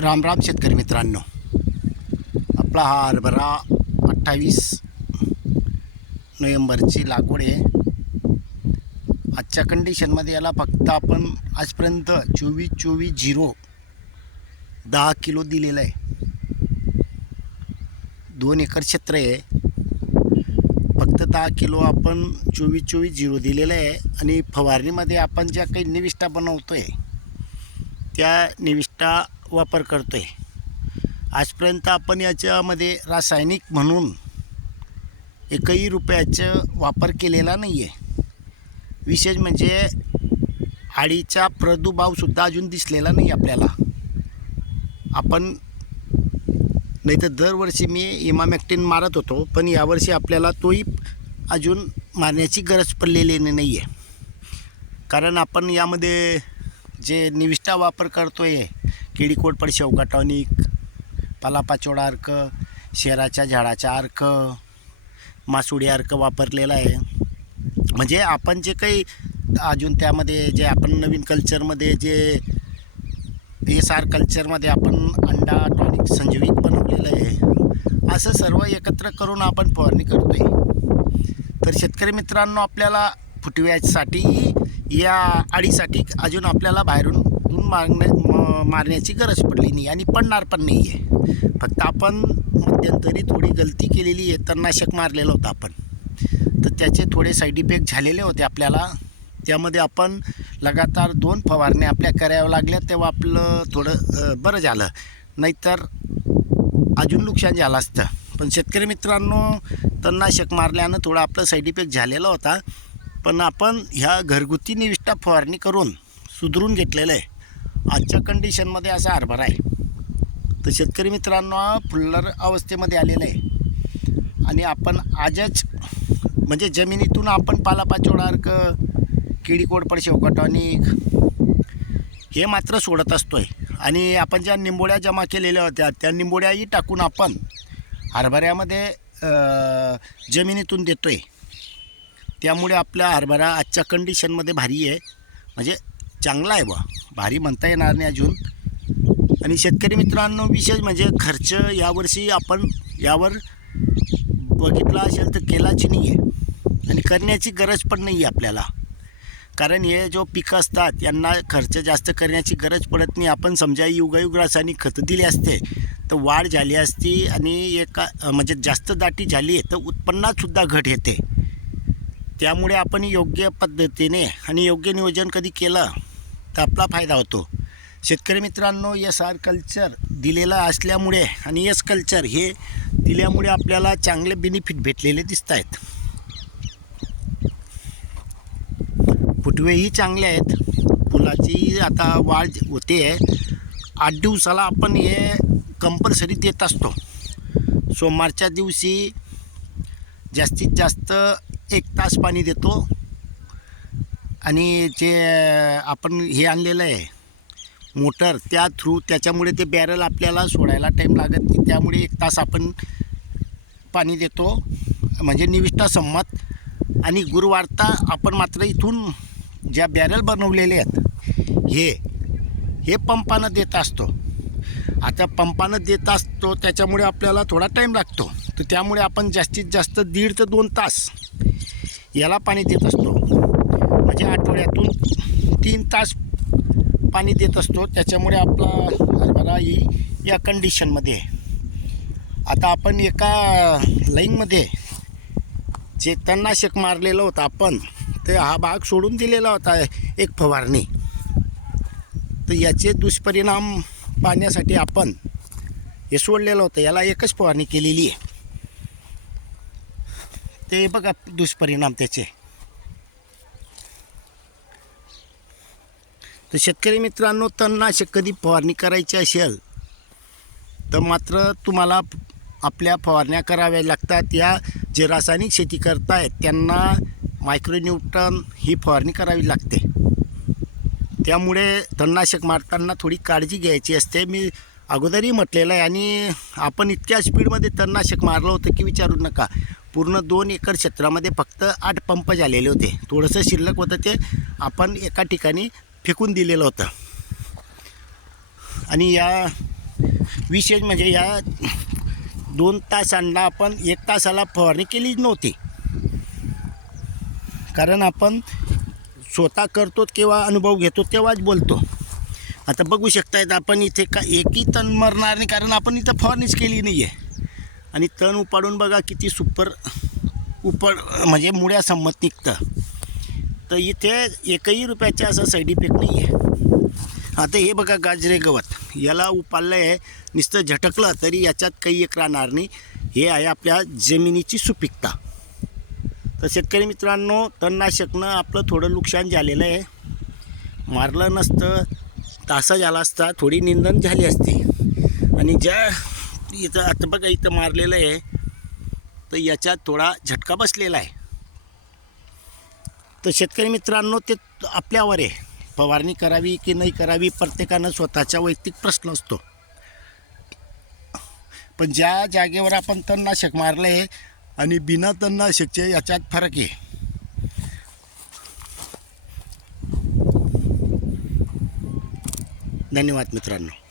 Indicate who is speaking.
Speaker 1: राम राम शेतकरी मित्रांनो. आपला हा हरभरा अठ्ठावीस नोव्हेंबरची लागवड आहे. आजच्या कंडिशनमध्ये याला फक्त आपण आजपर्यंत चोवीस चोवीस झिरो दहा किलो दिलेलं आहे. दोन एकर क्षेत्र आहे. फक्त दहा किलो आपण चोवीस चोवीस झिरो दिलेलं आहे आणि फवारणीमध्ये आपण ज्या काही निविष्ठा बनवतो आहे त्या निविष्ठा वापर करतो आहे आजपर्यंत आपण याच्यामध्ये रासायनिक म्हणून एकही रुपयाचं वापर केलेला नाही आहे विशेष म्हणजे आळीचा प्रादुर्भावसुद्धा अजून दिसलेला नाही आपल्याला. आपण नाही तर दरवर्षी मी इमामॅक्टिन मारत होतो पण यावर्षी आपल्याला तोही अजून मारण्याची गरज पडलेली नाही आहे कारण आपण यामध्ये जे निविष्ठा वापर करतो आहे केळी कोटपड शेवगा टॉनिक पालापाचोडा अर्क शेराच्या झाडाचा अर्क मासुडी अर्क वापरलेला आहे. म्हणजे आपण जे काही अजून त्यामध्ये जे आपण नवीन कल्चरमध्ये जे पी एस आर कल्चरमध्ये आपण अंडा टॉनिक संजीविक बनवलेलं आहे. असं सर्व एकत्र करून आपण फवारणी करतो आहे तर शेतकरी मित्रांनो आपल्याला फुटव्यासाठी या अळीसाठी अजून आपल्याला बाहेरून मागण्या मारण्याची गरज पडली नाही आणि पडणार पण नाही आहे फक्त आपण मध्यंतरी थोडी गलती केलेली आहे तणनाशक मारलेलं होतं आपण. तर त्याचे थोडे साईड इफेक्ट झालेले होते आपल्याला. त्यामध्ये आपण लगातार दोन फवारण्या आपल्या कराव्या लागल्या तेव्हा आपलं थोडं बरं झालं. नाहीतर अजून नुकसान झालं असतं. पण शेतकरी मित्रांनो तणनाशक मारल्यानं थोडं आपलं साईड इफेक्ट झालेला होता. पण आपण ह्या घरगुती निविष्ठा फवारणी करून सुधरून घेतलेलं आहे. आजच्या कंडिशनमध्ये असा हरभरा आहे. तर शेतकरी मित्रांनो फुल्लर अवस्थेमध्ये आलेला आहे. आणि आपण आजच म्हणजे जमिनीतून आपण पालापाचोळा अर्क किडी कोडपड शेवका टॉनिक हे मात्र सोडत असतोय. आणि आपण ज्या निंबोड्या जमा केलेल्या होत्या त्या निंबोड्याही टाकून आपण हरभऱ्यामध्ये जमिनीतून जमिनीतून देतोय. त्यामुळे आपला हरभरा आजच्या कंडिशनमध्ये भारी आहे. म्हणजे चांगला आहे बा भारी म्हणता येणार नाही अजून. आणि शेतकरी मित्रांनो विशेष म्हणजे खर्च यावर्षी आपण यावर बघितला असेल तर केलाच नाही आहे आणि करण्याची गरज पण नाही आहे आपल्याला. कारण हे जो पिकं असतात यांना खर्च जास्त करण्याची गरज पडत नाही. आपण समजा युगायुग रासायनिक खतं दिली असते तर वाढ झाली असती आणि एका म्हणजे जास्त दाटी झाली आहे तर उत्पन्नातसुद्धा घट येते. त्यामुळे आपण योग्य पद्धतीने आणि योग्य नियोजन कधी केलं तर आपला फायदा होतो. शेतकरी मित्रांनो एस आर कल्चर दिलेला असल्यामुळे आणि एस कल्चर हे दिल्यामुळे आपल्याला चांगले बेनिफिट भेटलेले दिसत आहेत फुटवेही चांगले आहेत. फुलाची आता वाढ होते. आहे आठ दिवसाला आपण हे कंपल्सरी देत असतो. सोमवारच्या दिवशी जास्तीत जास्त एक तास पाणी देतो. आणि जे आपण हे आणलेलं आहे मोटर त्या थ्रू त्याच्यामुळे ते बॅरल आपल्याला सोडायला टाईम लागत नाही. त्यामुळे एक तास आपण पाणी देतो. म्हणजे निविष्ठा संमत आणि गुरुवारता आपण मात्र इथून ज्या बॅरल बनवलेले आहेत हे हे पंपानं देत असतो. आता पंपानं देत असतो त्याच्यामुळे आपल्याला थोडा टाईम लागतो. तर त्यामुळे आपण जास्तीत जास्त दीड ते दोन तास याला पाणी देत असतो. तीन तास पाणी देत असतो. त्याच्यामुळे आपला हरभरा ही या कंडिशनमध्ये आहे. आता आपण एका लाईनमध्ये जे तणनाशक मारलेलं होतं आपण ते हा भाग सोडून दिलेला होता एक फवारणी. तर याचे दुष्परिणाम पाहण्यासाठी आपण हे सोडलेलं होतं. याला एकच फवारणी केलेली आहे. ते बघा दुष्परिणाम त्याचे. तर शेतकरी मित्रांनो तणनाशक कधी फवारणी करायची असेल तर मात्र तुम्हाला आपल्या फवारण्या कराव्या लागतात. या जे रासायनिक शेती करतायत त्यांना मायक्रोन्यूटन ही फवारणी करावी लागते. त्यामुळे तणनाशक मारताना थोडी काळजी घ्यायची असते. मी अगोदरही म्हटलेलं आहे आणि आपण इतक्या स्पीडमध्ये तणनाशक मारलं होतं की विचारू नका. पूर्ण दोन एकर क्षेत्रामध्ये फक्त आठ पंप झालेले होते. थोडंसं शिल्लक होतं ते. आपण एका ठिकाणी फेकून दिलेलं होतं. आणि या विशेष म्हणजे या दोन तासांना आपण एक तासाला फवारणी केली नव्हती. कारण आपण स्वतः करतो किंवा अनुभव घेतो तेव्हाच बोलतो. आता बघू शकतायत आपण इथे का एकही तण मरणार नाही कारण आपण इथं फवारणीच केली नाही आहे आणि तण उपाडून बघा किती सुपर उपड म्हणजे मुळ्या संमत निघतं. तर इथे एकही रुपयाचे असं साईड इफेक्ट नाही आहे आता हे बघा गाजरे गवत. याला उपाडलं आहे नुसतं झटकलं तरी याच्यात काही एक राहणार नाही. हे आहे आपल्या जमिनीची सुपीकता. तर शेतकरी मित्रांनो तणनाशकनं आपलं थोडं नुकसान झालेलं आहे. मारलं नसतं तासा झाला असता थोडी निंदन झाली असती. आणि ज्या इथं आता बघा इथं मारलेलं आहे तर याच्यात थोडा झटका बसलेला आहे. तर शेतकरी मित्रांनो ते आपल्यावर आहे. फवारणी करावी की नाही करावी प्रत्येकानं स्वतःचा वैयक्तिक प्रश्न असतो. पण ज्या जागेवर आपण तणनाशक मारलं आहे आणि बिना तणनाशकचे याच्यात फरक आहे. धन्यवाद मित्रांनो.